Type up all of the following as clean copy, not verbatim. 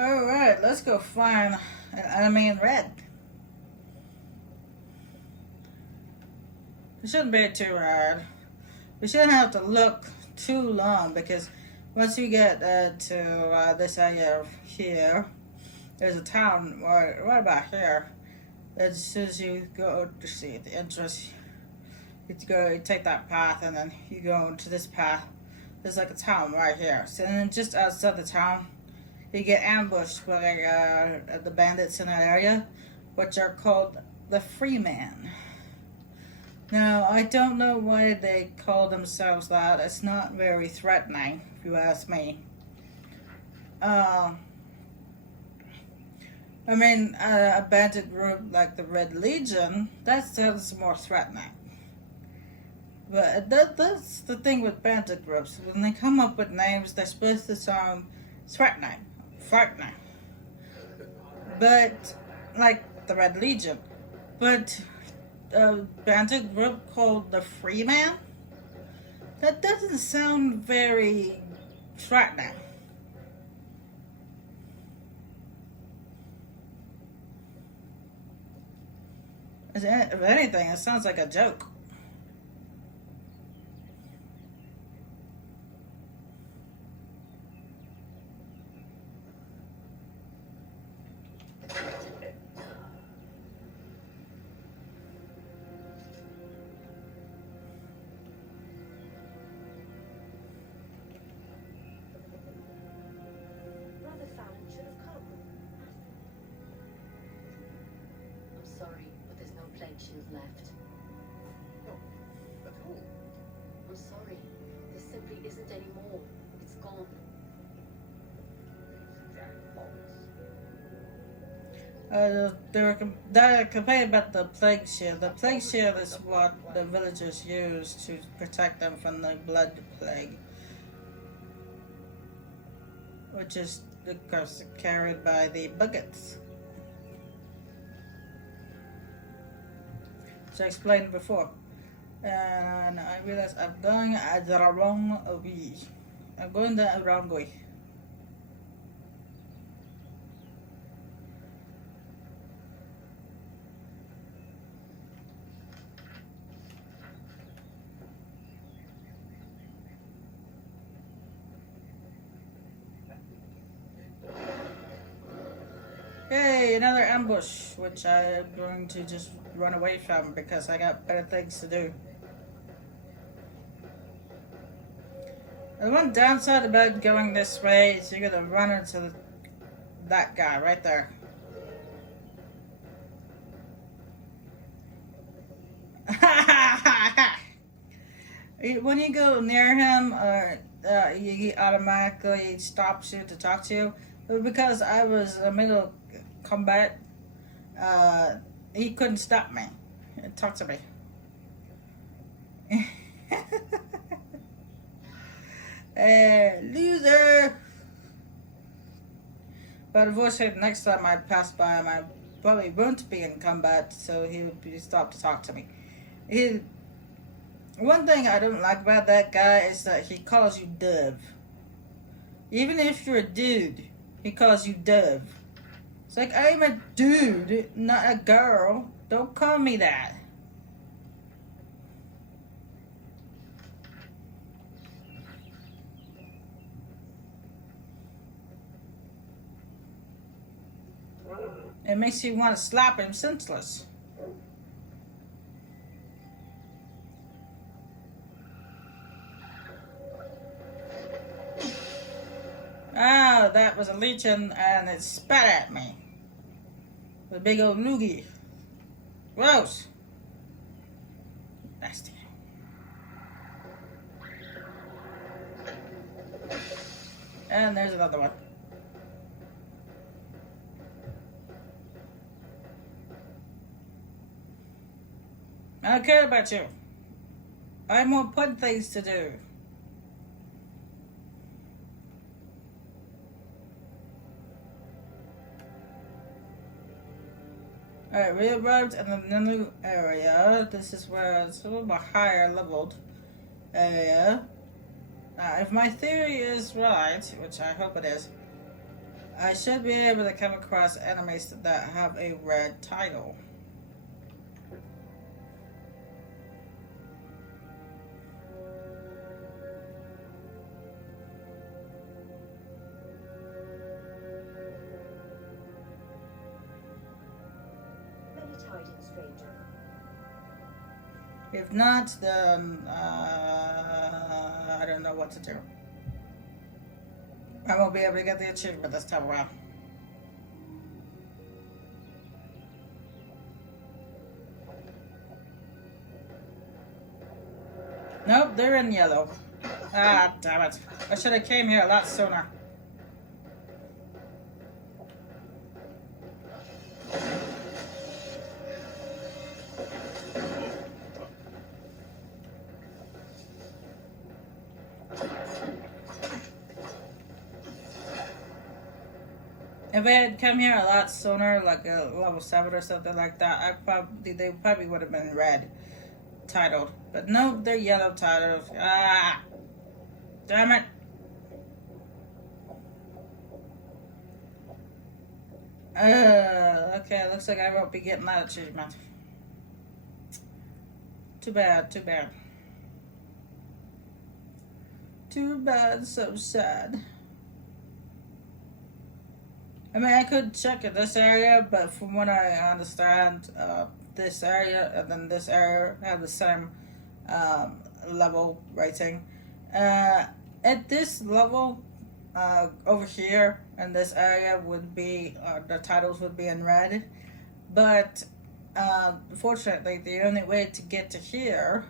Alright, let's go find an enemy in red. It shouldn't be too hard. We shouldn't have to look too long because once you get to this area here, there's a town right about here. As soon as you go to see the entrance, you take that path, and then you go into this path. There's like a town right here. So then just outside the town, you get ambushed by the bandits in that area, which are called the Freemen. Now, I don't know why they call themselves that. It's not very threatening, if you ask me. I mean, a bandit group like the Red Legion, that sounds more threatening. But that's the thing with bandit groups. When they come up with names, they're supposed to sound threatening, frightening. But, like the Red Legion. But a bandit group called the Freeman? That doesn't sound very threatening. If anything, it sounds like a joke. Left. No, but who? I'm sorry. There simply isn't any more. It's gone. They're complaining about the plague shield. The plague shield is what the villagers use to protect them from the blood plague, which is, of course, carried by the buckets. I explained before, and I realized I'm going the wrong way. I'm going the wrong way. Hey, another ambush, which I'm going to just run away from because I got better things to do. The one downside about going this way is you're gonna run into that guy right there. When you go near him, he automatically stops you to talk to you. But because I was in the middle of combat, he couldn't stop me and talk to me. Loser! But unfortunately, next time I pass by him, I probably won't be in combat, so he would be stopped to talk to me. One thing I don't like about that guy is that he calls you Dove. Even if you're a dude, he calls you Dove. It's like, I'm a dude, not a girl. Don't call me that. It makes you want to slap him senseless. Ah, that was a legion and it spat at me. The big old loogie. Gross. Nasty. And there's another one. I don't care about you. I have more important things to do. Alright, we arrived in a new area. This is where it's a little bit higher leveled area. If my theory is right, which I hope it is, I should be able to come across enemies that have a red title. Many tidings, stranger. If not, then I don't know what to do. I won't be able to get the achievement this time around. Nope, they're in yellow. Ah, damn it. I should have came here a lot sooner. If I had come here a lot sooner, like a level 7 or something like that, they probably would have been red titled. But no, they're yellow titled. Ah, damn it. Okay, looks like I won't be getting that achievement. Too bad, too bad. Too bad, so sad. I mean, I could check in this area, but from what I understand, this area and then this area have the same level rating. At this level, over here in this area would be the titles would be in red, but unfortunately, the only way to get to here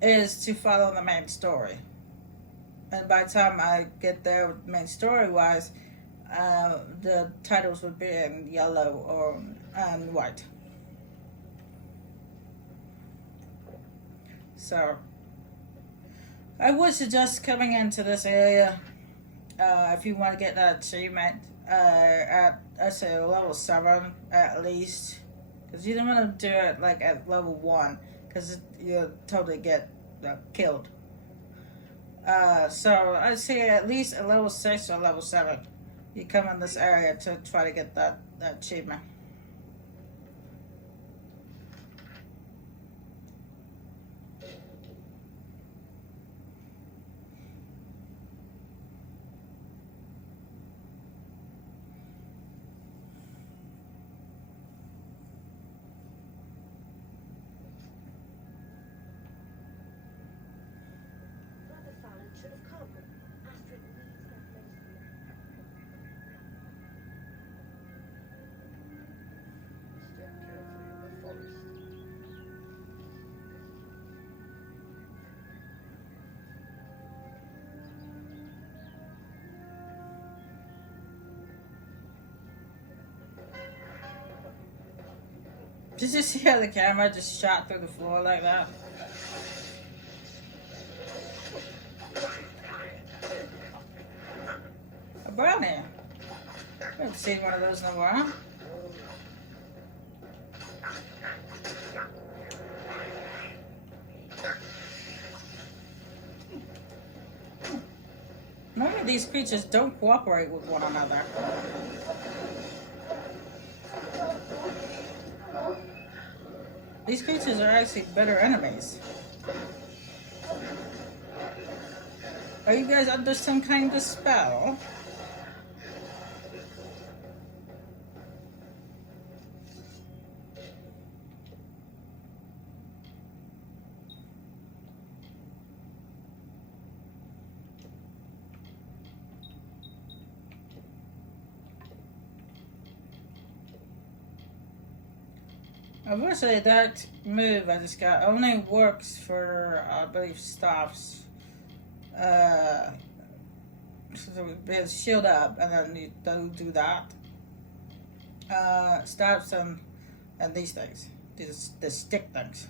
is to follow the main story. And by the time I get there, main story wise, the titles would be in yellow or and white. So I would suggest coming into this area if you want to get that achievement at, I'd say, level 7 at least, because you don't want to do it like at level 1 because you'll totally get killed. So I'd say at least a level 6 or level 7 you come in this area to try to get that achievement. Brother Fallon should have come. Astrid needs that medicine. Step carefully in the forest. Did you see how the camera just shot through the floor like that? A brownie. I haven't seen one of those in a while. Normally these creatures don't cooperate with one another. These creatures are actually better enemies. Are you guys under some kind of spell? Unfortunately, that move I just got only works for, I believe, staffs. So we shield up, and then you don't do that. Staffs and these things, the stick things.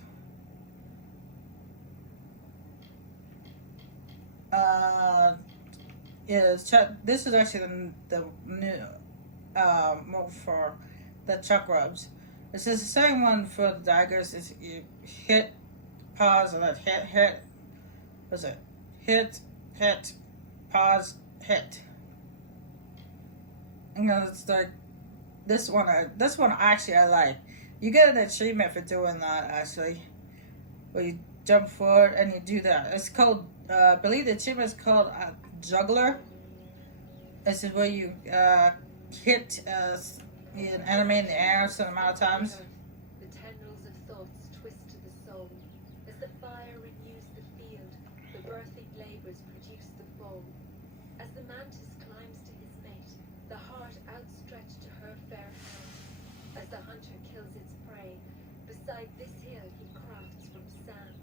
This is actually the new move for the chuck rubs. This is the same one for the daggers. Is you hit, pause, and then hit. What's it? Hit, pause, hit. You know, it's like this one. This one actually I like. You get an achievement for doing that actually, where you jump forward and you do that. It's called. I believe the achievement is called juggler. This is where you hit an enemy in the air a certain amount of times. The tendrils of thoughts twist to the soul. As the fire renews the field, the birthing labors produce the foal. As the mantis climbs to his mate, the heart outstretched to her fair hand. As the hunter kills its prey, beside this hill he crafts from sand.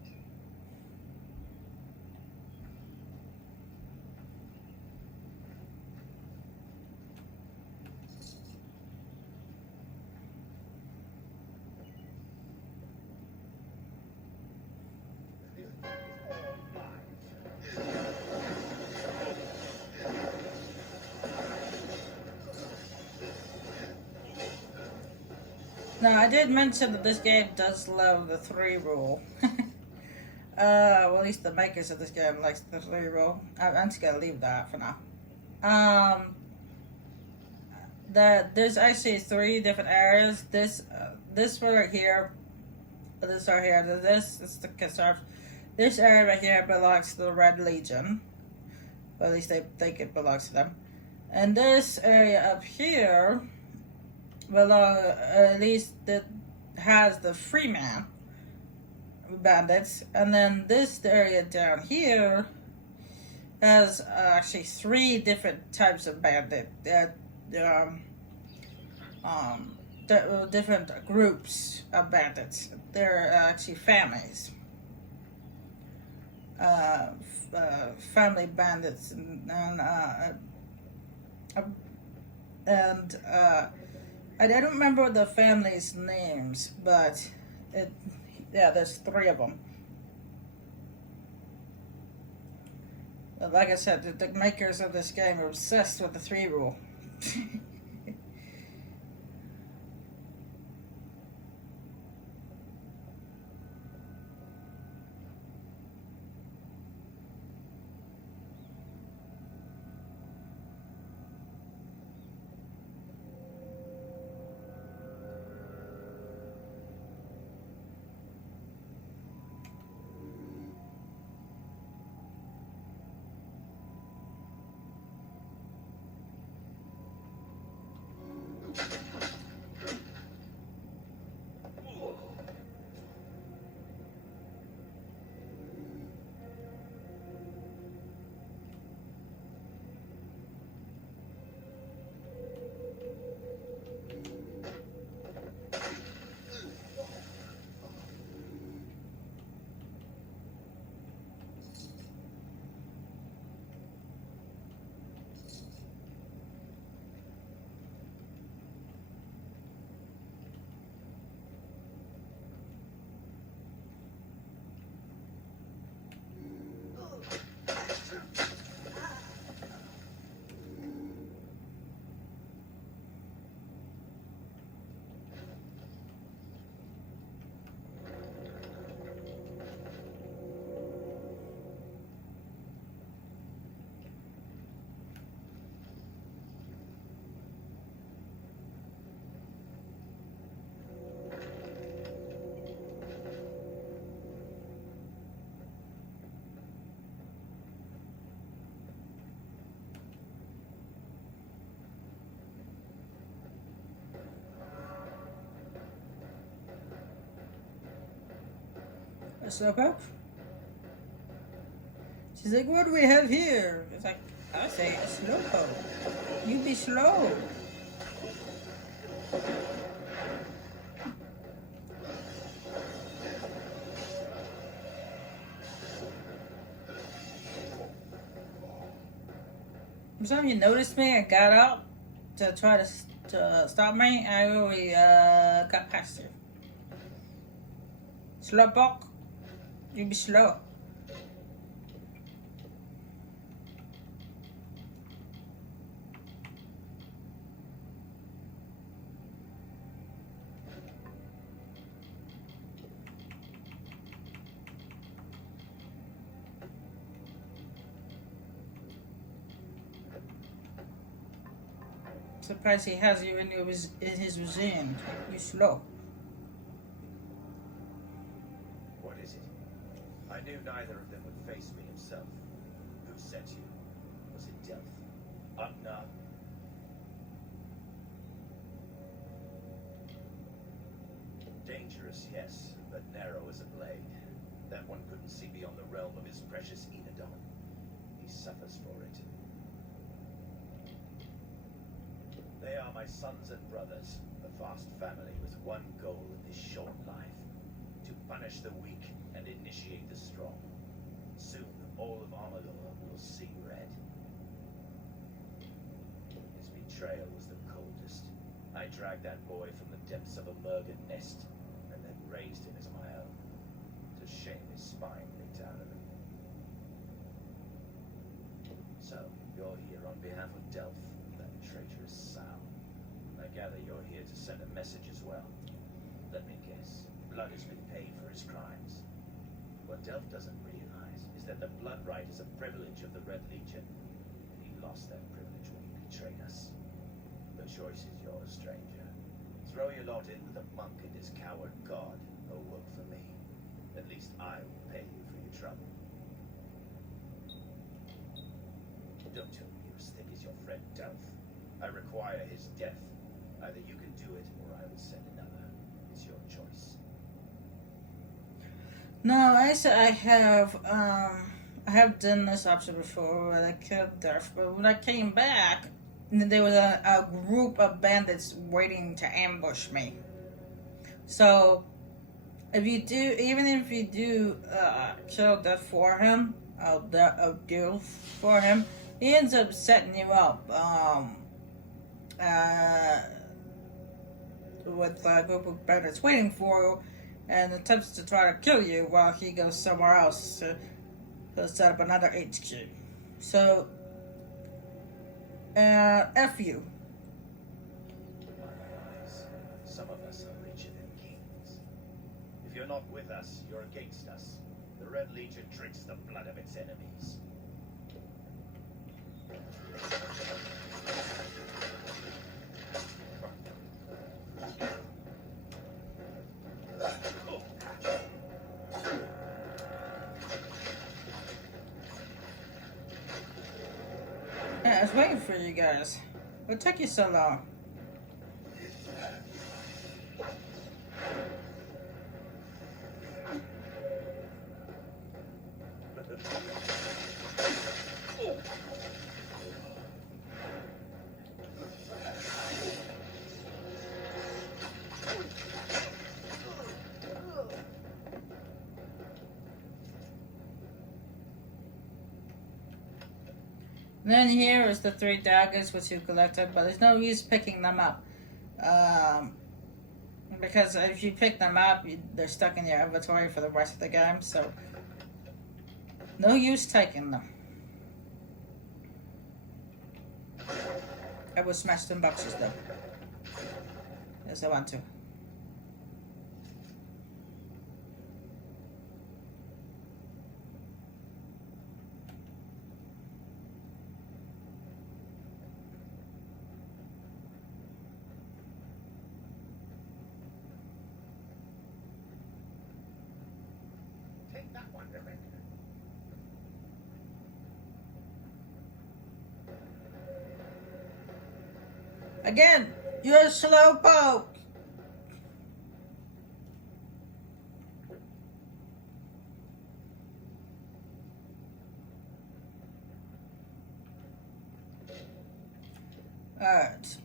Now, I did mention that this game does love the 3 rule. Well, at least the makers of this game likes the 3 rule. I'm just gonna leave that for now. That there's actually 3 different areas. This one right here, this right here, this is the conserve. This area right here belongs to the Red Legion. Well, at least they think it belongs to them. And this area up here, at least that has the Freeman bandits, and then this area down here has actually 3 different types of bandit. Different groups of bandits. They're actually families. Family bandits and I don't remember the family's names, but there's 3 of them. Like I said, the makers of this game are obsessed with the 3 rule. Slowpoke? She's like, what do we have here? It's like, I say, Slowpoke. You be slow. Every time you noticed me and got out to try to stop me, I already got past you. Slowpoke. You be slow. Surprised he has you in his regime. You slow. What is it? I knew neither of them would face me himself. Who sent you? Was it Delph? Utna? Dangerous, yes, but narrow as a blade. That one couldn't see beyond the realm of his precious Enodon. He suffers for it. They are my sons and brothers, a vast family with one goal in this short life: to punish the weak and initiate the strong. Soon, all of Amalur will see red. His betrayal was the coldest. I dragged that boy from the depths of a murdered nest, and then raised him as my own. To shame his spine leaked out of him. So, you're here on behalf of Delph, that traitorous sow. I gather you're here to send a message as well. Let me guess. Blood has been paid for his crimes. What Delph doesn't realize is that the blood right is a privilege of the Red Legion. He lost that privilege when he betrayed us. The choice is yours, stranger. Throw your lot in with a monk and his coward god, or work for me. At least I will pay you for your trouble. Don't tell me you're as thick as your friend Delph. I require his death. Either you can do it, or I will send another. It's your choice. No, I have done this option before where I killed Darth, but when I came back, there was a group of bandits waiting to ambush me. So, even if you do kill Death for him, deal for him, he ends up setting you up with a group of bandits waiting for you, and attempts to try to kill you while he goes somewhere else to set up another HQ. So, F you. Some of us are richer than kings. If you're not with us, you're against us. The Red Legion drinks the blood of its enemies. Yeah, I was waiting for you guys. What took you so long? Then here is the 3 daggers which you collected, but there's no use picking them up. Because if you pick them up, they're stuck in your inventory for the rest of the game, so no use taking them. I will smash them boxes though. Yes, I want to. Take that one, Rebecca. Again, you're a slowpoke. Alright.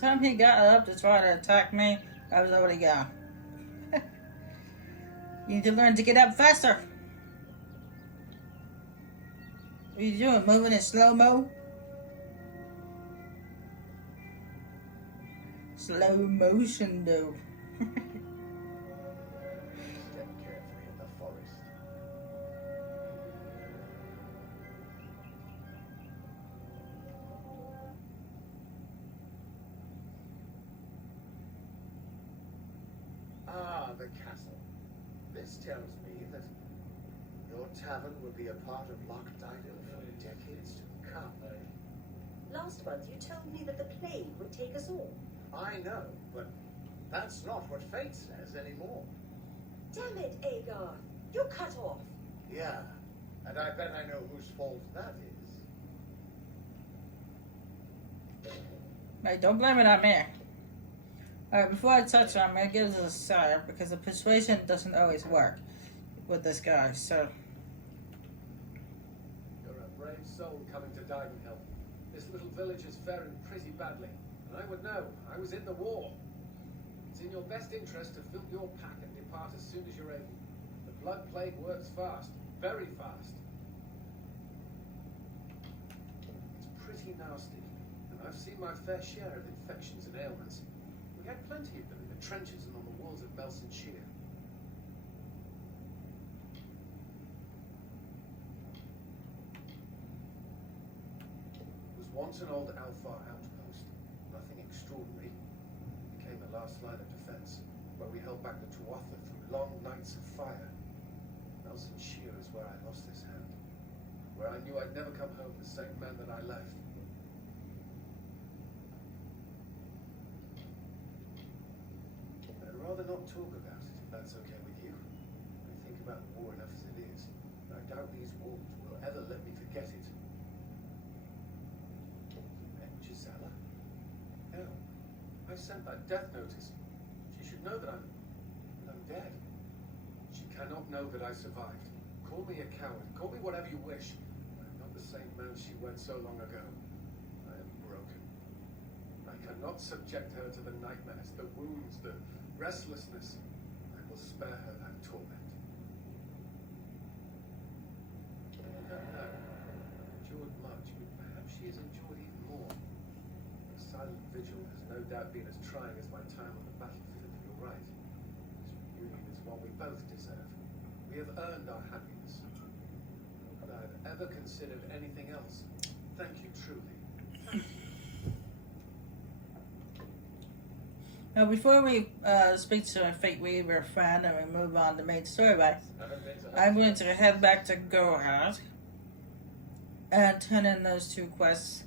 Time he got up to try to attack me, I was already gone. You need to learn to get up faster. What are you doing? Moving in slow-mo? Slow motion though. Step carefully in the forest. Ah, the castle. This tells me that your tavern will be a part of Locked Idyll for decades to come. Last month you told me that the plague would take us all. I know, but that's not what fate says anymore. Damn it, Agar. You're cut off. Yeah, and I bet I know whose fault that is. Hey, don't blame it on me. Alright, before I touch it, I'm gonna give this a sire because the persuasion doesn't always work with this guy, so. You're a brave soul coming to Didenhill. This little village is faring pretty badly, and I would know. I was in the war. It's in your best interest to fill your pack and depart as soon as you're able. The blood plague works fast, very fast. It's pretty nasty, and I've seen my fair share of infections and ailments. We had plenty of them in the trenches and on the walls of Melson Shear. It was once an old Alfar outpost. Nothing extraordinary. It became the last line of defense, where we held back the Tuatha through long nights of fire. Melson Shear is where I lost this hand, where I knew I'd never come home the same man that I left. I'd rather not talk about it, if that's okay with you. I think about the war enough as it is, and I doubt these wolves will ever let me forget it. And Gisela? No. I sent that death notice. She should know that I'm dead. She cannot know that I survived. Call me a coward. Call me whatever you wish. I'm not the same man she wed so long ago. I am broken. I cannot subject her to the nightmares, the wounds, the restlessness. I will spare her that torment. I don't know. I've endured much, but perhaps she has endured even more. The silent vigil has no doubt been as trying as my time on the battlefield. You're right. This reunion is one we both deserve. We have earned our happiness. Not that I've ever considered anything else. Thank you, truly. Thank you. Now, before we speak to our Fate Weaver friend and we move on to main story wise, I'm going to head back to Gohard and turn in those 2 quests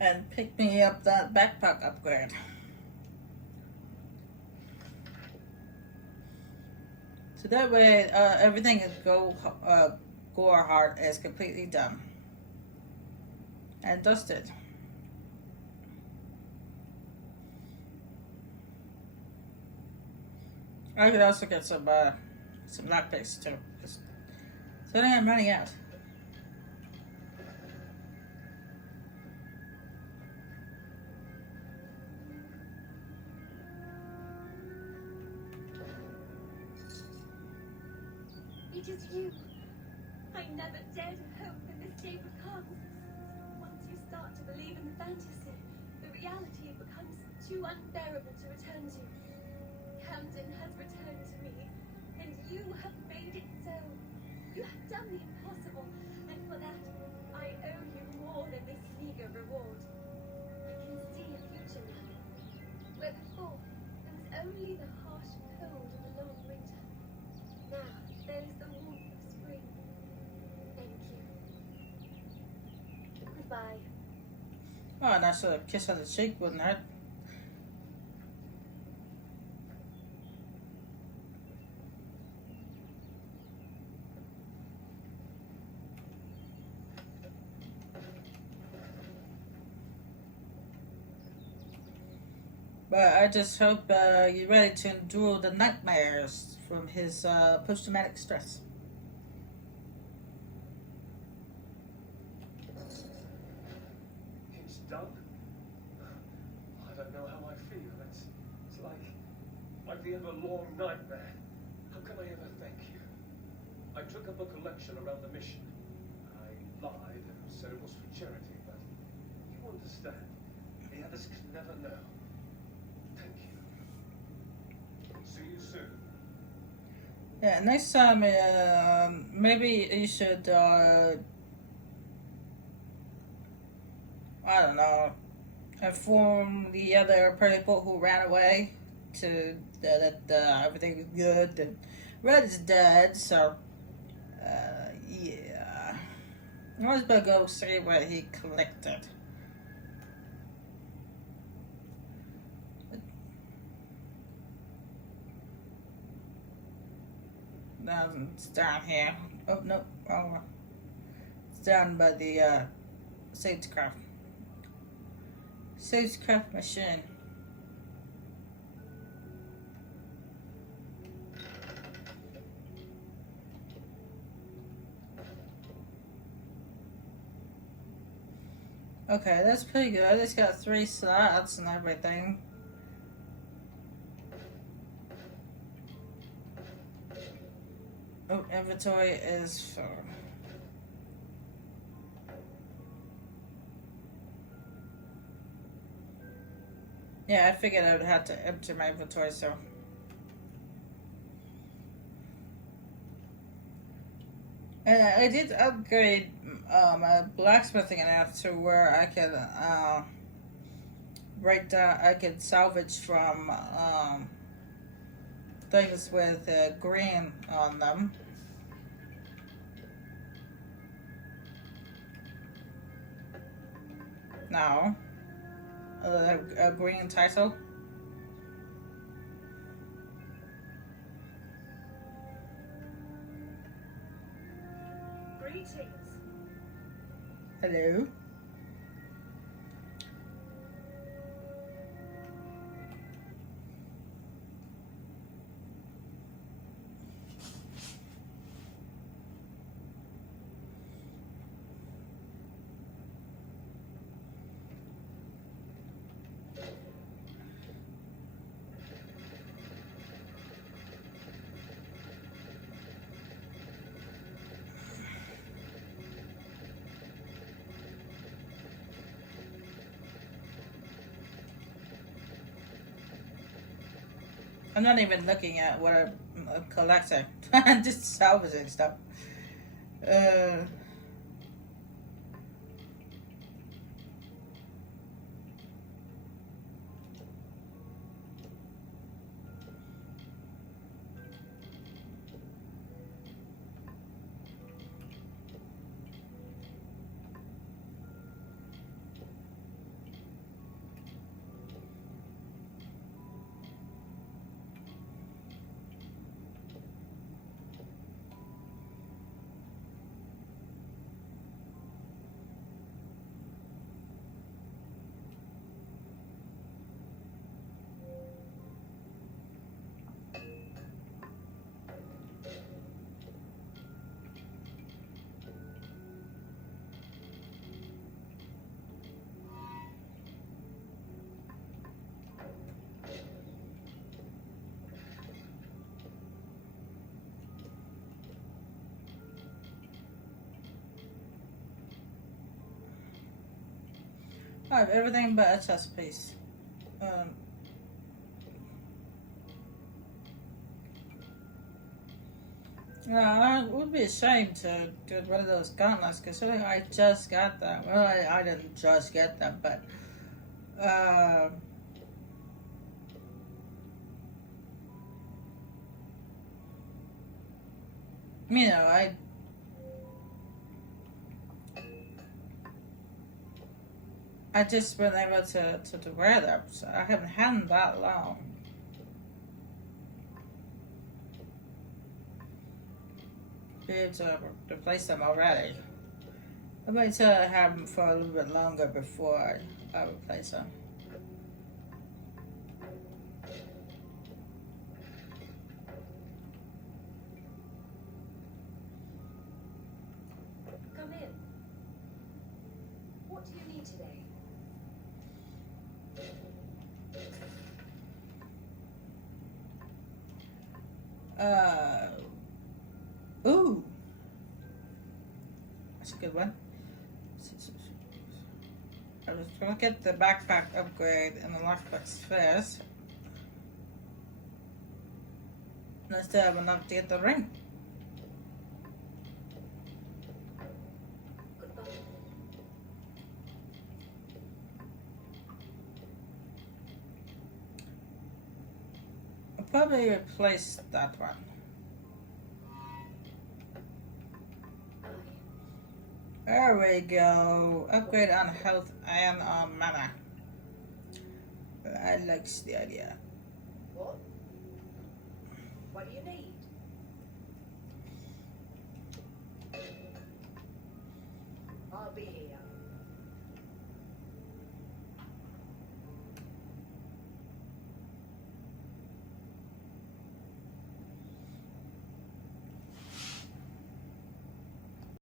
and pick me up that backpack upgrade. So that way, everything in Gohard is completely done and dusted. I could also get some lockpicks too. So then I'm running out. It is you. I never dared hope that this day would come. Once you start to believe in the fantasy, the reality becomes too unbearable to return to. Camden has returned to me, and you have made it so. You have done the impossible, and for that, I owe you more than this meager reward. I can see a future now, where before there was only the harsh cold of a long winter. Now there is the warmth of spring. Thank you. Goodbye. Oh, nice little kiss on the cheek, wouldn't hurt. But I just hope you're ready to endure the nightmares from his post-traumatic stress. It's done. I don't know how I feel. It's like the ever-long nightmare. How can I ever thank you? I took up a collection around the mission. I lied and said it was for charity, but understand. The others could never know. Thank you. See you soon. Yeah, next time, maybe you should, I don't know, inform the other people who ran away that everything is good and Red is dead, so, yeah. I was gonna go see what he collected. It's down here. Oh, no, wrong one. It's down by the, Sagecraft machine. Okay, that's pretty good. It's got 3 slots and everything. Oh, inventory is full. Yeah, I figured I would have to empty my inventory, so. And I did upgrade my blacksmithing enough to where I can break down, I can salvage from things with green on them. Now, a green title. Greetings. Hello. I'm not even looking at what I'm collecting. I'm just salvaging stuff. I have everything but a chest piece. Yeah, it would be a shame to get rid of those gauntlets, considering I just got them. Well, I didn't just get them, but you know, I just been able to wear them, so I haven't had them that long. Be able to replace them already. I might have them for a little bit longer before I replace them. Come in. What do you need today? Ooh. That's a good one. I was gonna get the backpack upgrade and the lockpicks first. And I still have enough to get the ring. Goodbye. I'll probably replace that one. There we go. Upgrade on health and on mana. I like the idea. What? What do you need? I'll be here.